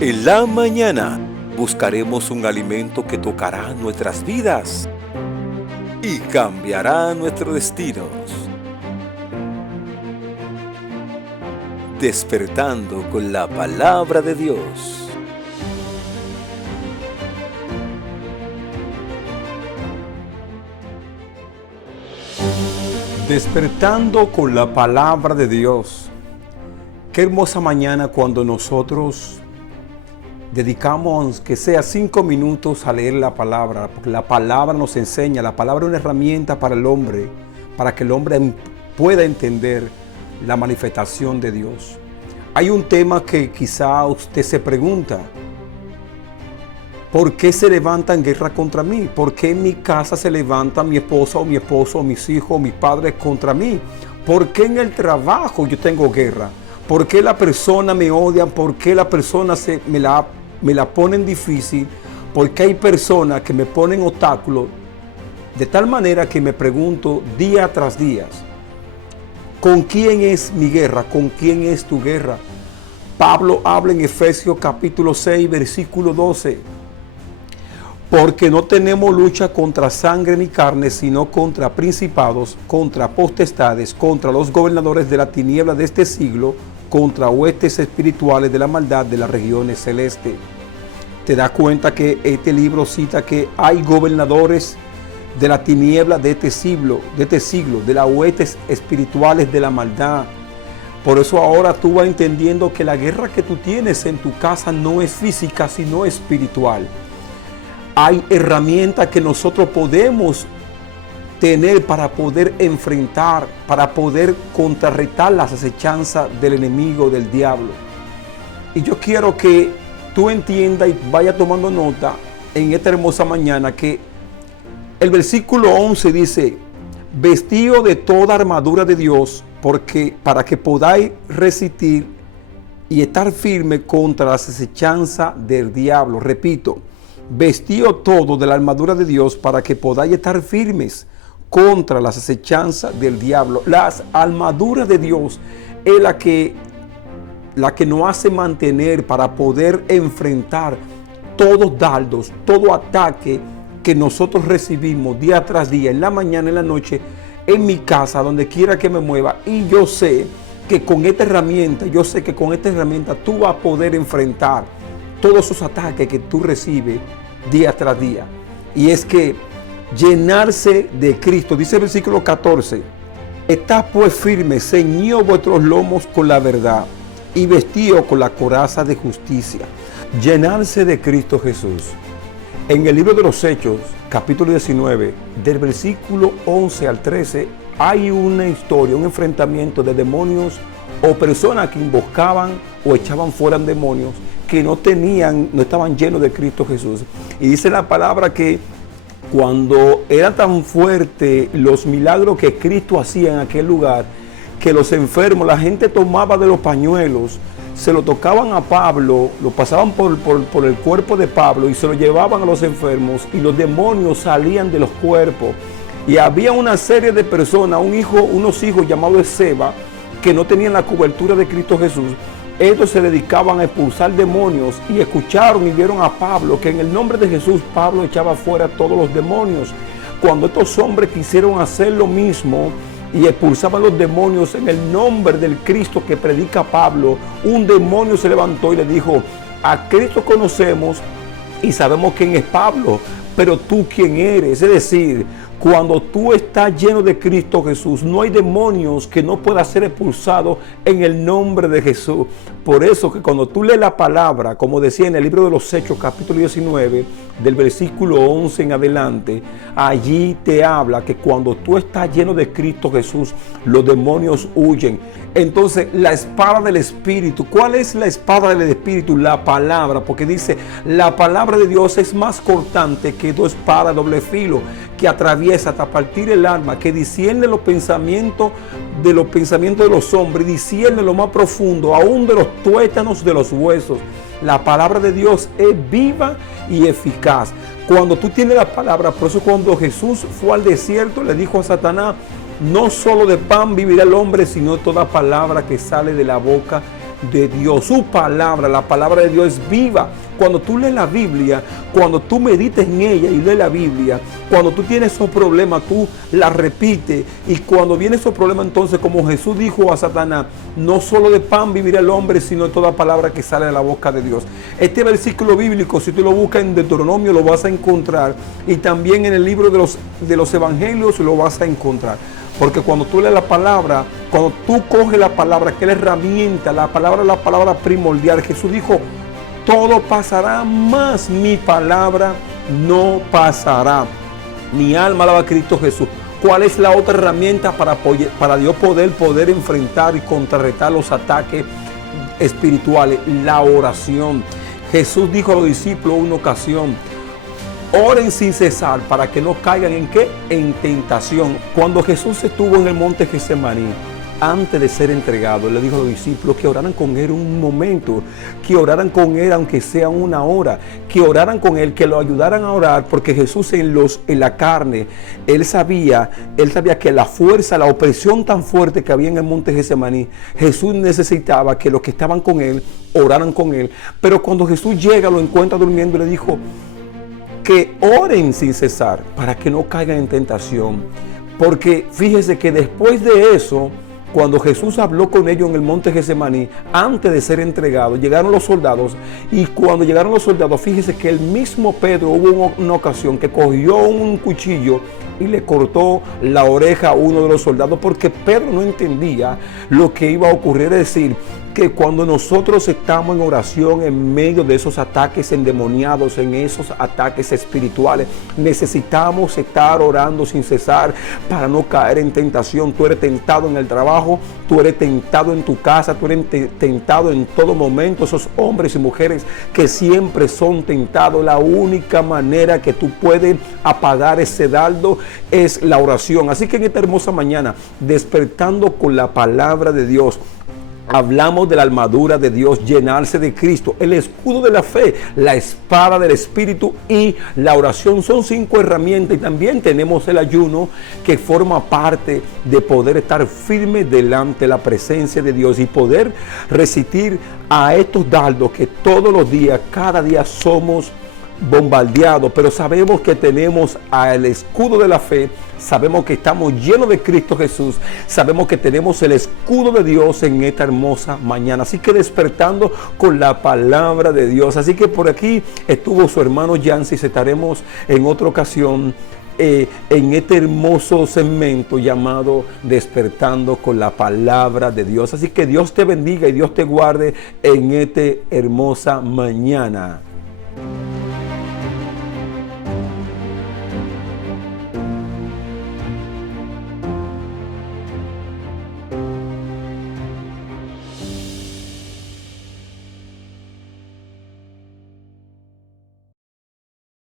En la mañana buscaremos un alimento que tocará nuestras vidas y cambiará nuestros destinos. Despertando con la palabra de Dios. Despertando con la palabra de Dios. Qué hermosa mañana cuando nosotros dedicamos, que sea 5 minutos a leer la palabra, porque la palabra nos enseña, la palabra es una herramienta para el hombre, para que el hombre pueda entender la manifestación de Dios. Hay un tema que quizá usted se pregunta: ¿por qué se levantan guerra contra mí? ¿Por qué en mi casa se levanta mi esposa o mi esposo o mis hijos o mis padres contra mí? ¿Por qué en el trabajo yo tengo guerra? ¿Por qué la persona me odia? ¿Por qué la persona me la ponen difícil? ¿Por qué hay personas que me ponen obstáculos? De tal manera que me pregunto día tras día: ¿con quién es mi guerra? ¿Con quién es tu guerra? Pablo habla en Efesios capítulo 6, versículo 12. Porque no tenemos lucha contra sangre ni carne, sino contra principados, contra potestades, contra los gobernadores de la tiniebla de este siglo, contra huestes espirituales de la maldad de las regiones celestes. ¿Te das cuenta que este libro cita que hay gobernadores de la tiniebla de este siglo, de las huestes espirituales de la maldad? Por eso ahora tú vas entendiendo que la guerra que tú tienes en tu casa no es física, sino espiritual. Hay herramientas que nosotros podemos tener para poder enfrentar, para poder contrarrestar las acechanzas del enemigo, del diablo. Y yo quiero que tú entiendas y vayas tomando nota en esta hermosa mañana que el versículo 11 dice: vestido de toda armadura de Dios, para que podáis resistir y estar firme contra las acechanzas del diablo. Repito, vestido todo de la armadura de Dios para que podáis estar firmes contra las acechanzas del diablo. Las armaduras de Dios es la que nos hace mantener para poder enfrentar todos dardos, todo ataque que nosotros recibimos día tras día, en la mañana, en la noche, en mi casa, donde quiera que me mueva. Y yo sé que con esta herramienta, tú vas a poder enfrentar todos esos ataques que tú recibes día tras día. Y es que llenarse de Cristo, dice el versículo 14: estad pues firmes, ceñidos vuestros lomos con la verdad y vestidos con la coraza de justicia. Llenarse de Cristo Jesús. En el libro de los Hechos, capítulo 19, del versículo 11 al 13, hay una historia, un enfrentamiento de demonios o personas que invocaban o echaban fuera demonios que no estaban llenos de Cristo Jesús. Y dice la palabra que cuando era tan fuerte los milagros que Cristo hacía en aquel lugar, que los enfermos, la gente tomaba de los pañuelos, se lo tocaban a Pablo, lo pasaban por el cuerpo de Pablo y se lo llevaban a los enfermos, y los demonios salían de los cuerpos. Y había una serie de personas, unos hijos llamados Seba, que no tenían la cobertura de Cristo Jesús. Estos se dedicaban a expulsar demonios y escucharon y vieron a Pablo que en el nombre de Jesús Pablo echaba fuera todos los demonios. Cuando estos hombres quisieron hacer lo mismo y expulsaban los demonios en el nombre del Cristo que predica Pablo, un demonio se levantó y le dijo: a Cristo conocemos y sabemos quién es Pablo, pero tú quién eres. Es decir, cuando tú estás lleno de Cristo Jesús, no hay demonios que no puedan ser expulsados en el nombre de Jesús. Por eso que cuando tú lees la palabra, como decía en el libro de los Hechos, capítulo 19, del versículo 11 en adelante, allí te habla que cuando tú estás lleno de Cristo Jesús, los demonios huyen. Entonces, la espada del Espíritu, ¿cuál es la espada del Espíritu? La palabra, porque dice, la palabra de Dios es más cortante que dos espadas de doble filo, que atraviesa hasta partir el alma, que discierne los pensamientos de los hombres, discierne lo más profundo, aún de los tuétanos de los huesos. La palabra de Dios es viva y eficaz. Cuando tú tienes la palabra, por eso cuando Jesús fue al desierto, le dijo a Satanás: no solo de pan vivirá el hombre, sino toda palabra que sale de la boca de Dios. Su palabra, la palabra de Dios es viva. Cuando tú lees la Biblia, cuando tú medites en ella y lees la Biblia, cuando tú tienes esos problemas, tú la repites. Y cuando vienen esos problemas, entonces, como Jesús dijo a Satanás, no solo de pan vivirá el hombre, sino de toda palabra que sale de la boca de Dios. Este versículo bíblico, si tú lo buscas en Deuteronomio, lo vas a encontrar. Y también en el libro de los evangelios lo vas a encontrar. Porque cuando tú lees la palabra, cuando tú coges la palabra, que es la herramienta, la palabra primordial, Jesús dijo, todo pasará, mas mi palabra no pasará. Mi alma alaba a Cristo Jesús. ¿Cuál es la otra herramienta para Dios poder enfrentar y contrarrestar los ataques espirituales? La oración. Jesús dijo a los discípulos en una ocasión, oren sin cesar para que no caigan ¿en qué? En tentación. Cuando Jesús estuvo en el monte Getsemaní, antes de ser entregado, Él le dijo a los discípulos que oraran con Él un momento, que oraran con Él aunque sea una hora, que oraran con Él, que lo ayudaran a orar, porque Jesús en la carne, Él sabía que la fuerza, la opresión tan fuerte que había en el monte Getsemaní, Jesús necesitaba que los que estaban con Él oraran con Él. Pero cuando Jesús llega, lo encuentra durmiendo y le dijo que oren sin cesar para que no caigan en tentación. Porque fíjese que después de eso, cuando Jesús habló con ellos en el monte Getsemaní, antes de ser entregado, llegaron los soldados. Y cuando llegaron los soldados, fíjese que el mismo Pedro hubo una ocasión que cogió un cuchillo y le cortó la oreja a uno de los soldados, porque Pedro no entendía lo que iba a ocurrir. Es decir, que cuando nosotros estamos en oración en medio de esos ataques endemoniados, en esos ataques espirituales, necesitamos estar orando sin cesar para no caer en tentación. Tú eres tentado en el trabajo, tú eres tentado en tu casa, tú eres tentado en todo momento. Esos hombres y mujeres que siempre son tentados, la única manera que tú puedes apagar ese dardo es la oración. Así que en esta hermosa mañana, despertando con la palabra de Dios, hablamos de la armadura de Dios, llenarse de Cristo, el escudo de la fe, la espada del Espíritu y la oración. Son 5 herramientas. Y también tenemos el ayuno, que forma parte de poder estar firme delante de la presencia de Dios y poder resistir a estos dardos que todos los días, cada día somos bombardeados. Pero sabemos que tenemos al escudo de la fe, sabemos que estamos llenos de Cristo Jesús, sabemos que tenemos el escudo de Dios en esta hermosa mañana. Así que despertando con la palabra de Dios. Así que por aquí estuvo su hermano Yancy. Estaremos en otra ocasión en este hermoso segmento llamado Despertando con la palabra de Dios. Así que Dios te bendiga y Dios te guarde en esta hermosa mañana.